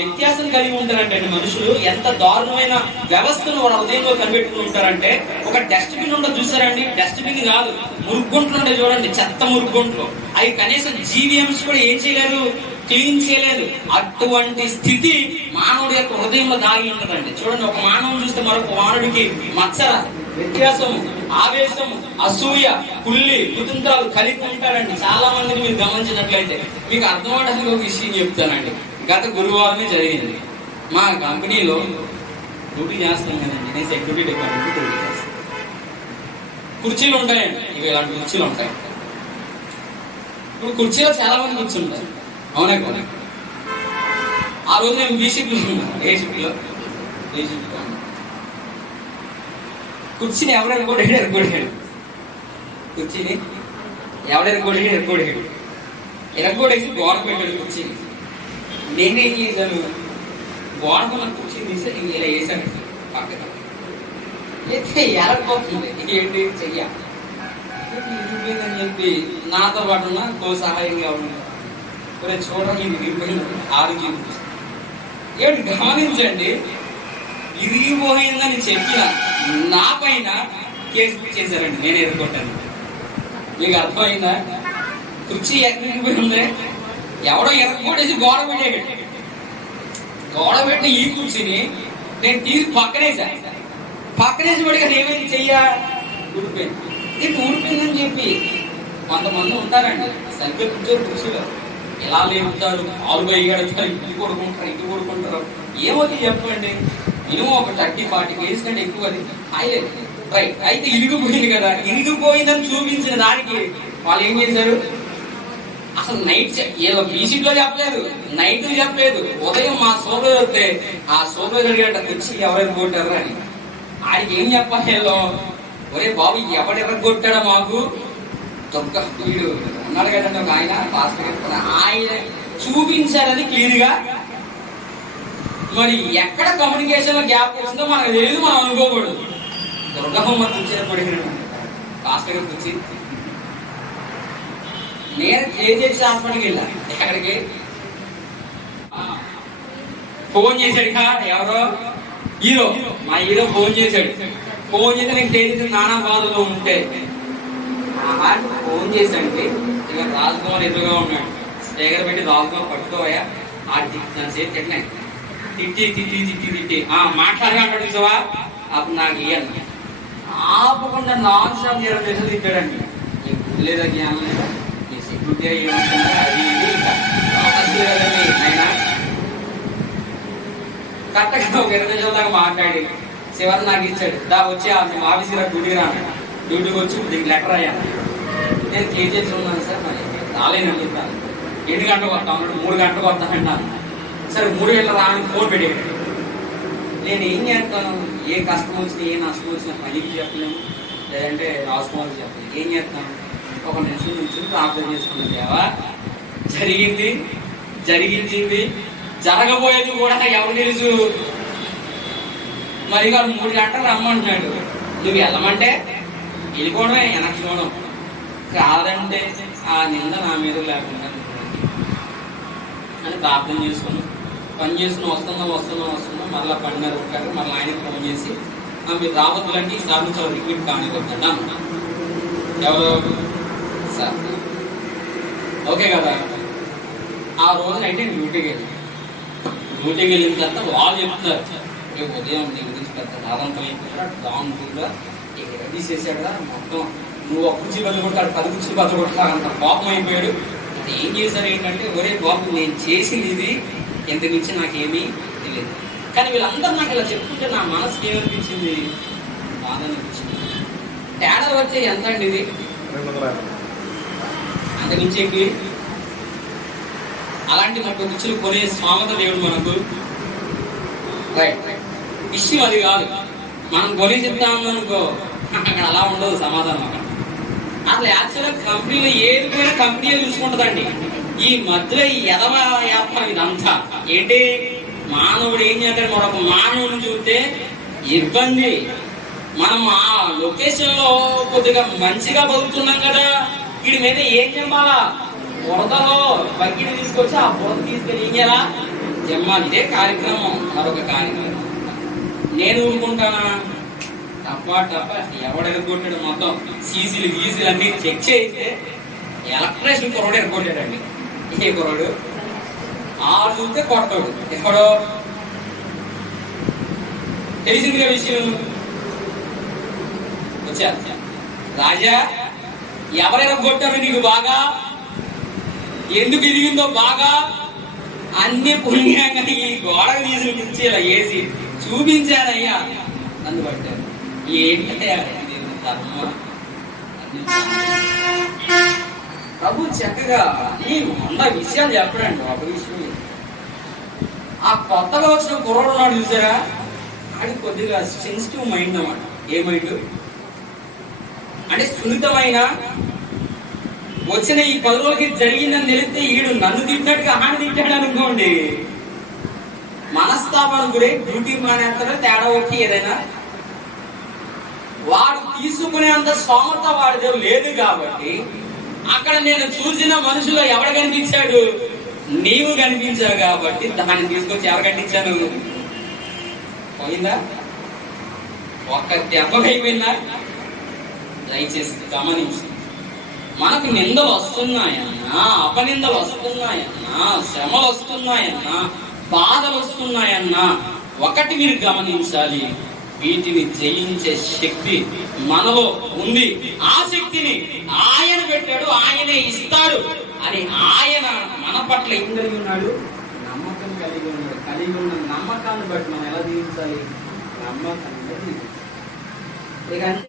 వ్యత్యాసం కలిగి ఉంటారంటే మనుషులు. ఎంత దారుణమైన వ్యవస్థను వాళ్ళ హృదయంలో కనిపెట్టుకుని ఉంటారంటే ఒక డస్ట్బిన్ ఉండదు చూసారండి? డస్ట్బిన్ కాదు. మురుగుంట్లు ఉంటాయి చూడండి చెత్త మురుగుంట్లు అవి కనీసం జీవీఎంస్ కూడా ఏం చేయలేదు క్లీన్ చేయలేదు అటువంటి స్థితి మానవుడి యొక్క హృదయంలో దాగి ఉంటుందండి. చూడండి ఒక మానవుని చూస్తే మరొక మానవుడికి మచ్చర వ్యత్యాసం ఆవేశం అసూయ కుల్లి కుతంత్రాలు కలిపి ఉంటారండి. చాలా మందిని మీరు గమనించినట్లయితే మీకు అర్థమవడానికి ఒక విషయం చెప్తానండి. గత గురువారమే జరిగింది. మా కంపెనీలో డ్యూటీ చేస్తాం కదండి. నేను సెక్యూరిటీ డిపార్ట్మెంట్ డ్యూటీ చేస్తాను. కుర్చీలు ఉంటాయండి. ఇవి ఇలాంటి కుర్చీలు ఉంటాయి. ఇప్పుడు కుర్చీలో చాలా మంది కూర్చుంటారు. అవునా కదా? ఆ రోజు నేను బీసీ కూర్చున్నాను ఏ షిఫ్ట్లో ఏ షిఫ్ట్లో కుర్చీని ఎవరు ఎరగొడాడు ఎరగొడాడు కుర్చీని ఎవడు కొట్టేడు ఎరగొడాడు ఎరగొడేసి గోడ పెట్టాడు కుర్చీని. నేనేం చేశాను గోడకున్న కూర్చొని తీసి ఇంక ఇలా వేసాను పక్కన అయితే ఎరగపోతుంది ఏంటి? చెయ్య. ఇరిగిపోయిందని చెప్పి నాతో పాటు ఉన్న కో సహాయంగా ఉన్నాను చూడండి విరిగిపోయింది ఆరోగ్యం ఏమిటి గమనించండి. విరిగిపోయిందని చెప్పిన నా పైన కేసు చేశారండి. నేను ఎదుర్కొంటాను. మీకు అర్థమైందా? కుర్చీ ఎక్కడిపోయింది ఎవడో ఎరగొట్టేసి గోడ పెట్టాడు. గోడ పెట్టిన ఈ కూర్చుని నేను తీసి పక్కనేసా. పక్కనేసి పడిగా ఏమైంది చెయ్యా? ఊడిపోయింది ఇది ఊడిపోయిందని చెప్పి కొంతమంది ఉంటారండి. సరిగ్గా కూర్చోరు కుర్చీలో ఎలా లేపుతారు? ఆలు బయగడతారు ఇటు కొడుకుంటారు ఇటు కొడుకుంటారు ఏమవుతుంది చెప్పండి. మినిమం ఒక థర్టీ ఫార్టీ కేజీస్ కంటే ఎక్కువ అది. Highlight right. అయితే ఇరిగిపోయింది కదా. ఇరిగిపోయిందని చూపించిన దానికి వాళ్ళు ఏం చేశారు? అసలు నైట్ చె- లో చెప్పలేదు. నైట్ చెప్పలేదు. ఉదయం మా సోదరు వస్తే ఆ సోదరు అడిగట తెచ్చి ఎవరైనా కొట్టారు అని. ఆడికి ఏం చెప్పాలి ఒరే బాబు ఎవడు కొట్టాడో మాకు? దొక్క వీడు అన్నాడు కదండి ఒక ఆయన పాస్టర్ ఆయన చూపించారని క్లియర్గా మరి ఎక్కడ కమ్యూనికేషన్లో గ్యాప్ వస్తుందో మనకు తెలియదు మనం అనుకోకూడదు. దుర్గమ్మ కూర్చొని పడినాడు పాస్టర్ గారు కూర్చి నేను కేజీహెచ్ హాస్పిటల్కి వెళ్ళాను ఎక్కడికి? ఫోన్ చేశాడు కా? ఎవరో? హీరో. మా హీరో ఫోన్ చేశాడు. ఫోన్ చేస్తే నేను కేజీహెచ్ నానా బాధలో ఉంటే. ఫోన్ చేశాడంటే ఇక రాజకుమార్ ఎదురుగా ఉన్నాడు. స్టేగర్ పెట్టి రాజకుమార్ పట్టుకోవయా ఆ దాని సేపు తిట్టినాయి తిట్టి తిట్టి తిట్టి తిట్టి. ఆ మాట్లాడగా చూసావా? అప్పుడు నాకు ఇయ్యాలి. ఆపకుండా నాన్ స్టాప్ ఇరవై చేసి తిట్టాడండి. లేదా జ్ఞానం లేదా అది ఇది ఇంకా లేదండి ఆయన కరెక్ట్గా ఒక ఇరవై దాకా మాట్లాడి చివరి నాకు ఇచ్చాడు దా వచ్చి ఆ మేము ఆఫీస్కి రా డ్యూటీకి రా డ్యూటీకి వచ్చి దీనికి లెటర్ అయ్యాను నేను కేజీహెచ్ ఉన్నాను సార్ మరి రాలేనని చెప్పాను ఎన్ని గంటలకు వస్తా ఉన్నాడు మూడు గంటలకు వస్తానంటాను సరే మూడు గంటల రాని ఫోన్ పెట్టాడు నేను ఏం చేస్తాను ఏ కష్టం వచ్చినా ఏ నష్టం వచ్చినా పనికి చెప్పలేము లేదంటే రాసుకోవాలని చెప్పలేము ఏం చేస్తాను ఒక నిమిషం నుంచి ప్రార్థన చేసుకున్నాను దేవా జరిగింది జరిగించింది జరగబోయేది కూడా ఎవరు తెలుసు? మరి వాళ్ళు మూడు గంటలు రమ్మంటున్నాడు. నువ్వు వెళ్ళమంటే వెళ్ళిపోవడమే వెనక్కి చూడడం. కాదంటే ఆ నింద నా మీద లేకుండా అని ప్రార్థన చేసుకున్నాం. పని చేసుకుని వస్తున్నా వస్తున్నా వస్తున్నా. మళ్ళీ పని మీద ఉంటారు మళ్ళీ ఆయనకి ఫోన్ చేసి మీరు రావద్దులంటే ఈసారి నుంచి వాళ్ళు కానీ కానివ్వద్దండి ఎవరు? సార్ ఓకే కదా. ఆ రోజున అయితే నేను డ్యూటీకి వెళ్ళాను డ్యూటీకి వెళ్ళిన తర్వాత వాళ్ళు చెప్తున్నారు రేపు ఉదయం నీ గురించి పెద్ద దాదంతం దాంట్లో రెడీ చేశాడుగా మొత్తం. నువ్వు ఒక కుర్చీ బద్ద కొట్టాడు పది కుర్చీ బద్ద కొట్టాడు అంత కోపం అయిపోయాడు. అది ఏం చేశారు ఏంటంటే ఒరే బాబు నేను చేసింది ఇది. ఎంత మించి నాకేమీ తెలియదు. కానీ వీళ్ళందరూ నాకు ఇలా చెప్పుకుంటే నా మనసుకి ఏమనిపించింది? బాధ అనిపించింది. తేడా వచ్చే ఎంత అండి ఇది? రెండు వందల యాభై అలాంటి ముప్పై కుర్చీలు కొనే స్వామత దేవుడు మనకు. రైట్ విషయం అది కాదు. మనం కొని చెప్తాము అనుకో. అక్కడ అలా ఉండదు సమాధానం అక్కడ. అసలు యాక్చువల్గా కంపెనీలో ఏది పోయినా కంపెనీలో చూసుకుంటుందండి. ఈ మధ్యలో ఈ ఎదవ వ్యాపారం ఇదంతా. ఏంటి? మానవుడు ఏం చేస్తాడు మరొక మానవుని చూస్తే ఇబ్బంది. మనం ఆ లొకేషన్లో కొద్దిగా మంచిగా బతుకుతున్నాం కదా. వీడి మీద ఏం చెప్పాలా బురదలో బకెట్ తీసుకొచ్చి ఆ బురద తీసుకొని ఏం చేయాలా? ఇదే కార్యక్రమం మరొక కార్యక్రమం. నేను ఊరుకుంటానా? టప్పా టప్పా ఎవడెరగొట్టాడు మొత్తం? సీసీలు గీసీలు అన్ని చెక్ చేస్తే ఎలక్ట్రిషన్ కుర్రోడు ఎరగొట్టాడండి ఏ కుర్రోడు? ఆరు చూస్తే కొడతాడు. ఎక్కడో తెలిసిందిగా విషయం. వచ్చా? రాజా? ఎవరైనా కొట్టారు నీకు బాగా? ఎందుకు ఇరిగిందో బాగా? అన్ని పుణ్యంగా ఈ గోడకు తీసిన ఇలా వేసి చూపించారయ్యా. నన్ను పట్టారు. ఏంటంటే ప్రభు చక్కగా ఈ వంద విషయాలు చెప్పడండి ఒక విషయం. ఆ కొత్తగా వచ్చిన కుర్రోడు నాడు చూసారా? అది కొద్దిగా సెన్సిటివ్ మైండ్ అన్నమాట. ఏ మైండ్ అంటే సున్నితమైన వచ్చిన ఈ పది జరిగిందని తెలిస్తే ఈడు నన్ను తిట్టినట్టుగా ఆడ తిట్టాడు అనుకోండి. మనస్తాపన కూడా డ్యూటీ మానేస్తాడో తేడా వచ్చి ఏదైనా వాడు తీసుకునేంత స్తోమత వాడి లేదు కాబట్టి అక్కడ నేను చూసిన మనుషులు ఎవడు కనిపించాడు? నీవు కనిపించావు కాబట్టి దాన్ని తీసుకొచ్చి ఎవరు కట్టించాను పోయిందా? ఒక్క దెబ్బ అయిపోయిందా? దయచేసి గమనించి. మనకు నిందలు వస్తున్నాయన్నా అపనిందలు వస్తున్నాయన్నా శ్రమలు వస్తున్నాయన్నా బాధలు వస్తున్నాయన్నా ఒకటి మీరు గమనించాలి. వీటిని జయించే శక్తి మనలో ఉంది. ఆ శక్తిని ఆయన పెట్టాడు ఆయనే ఇస్తాడు అని ఆయన మన పట్ల ఏం కలిగి ఉన్నాడు? నమ్మకం కలిగి ఉన్నాడు. కలిగి ఉన్న నమ్మకాన్ని బట్టి మనం ఎలా జీవించాలి? నమ్మకం జీవించాలి.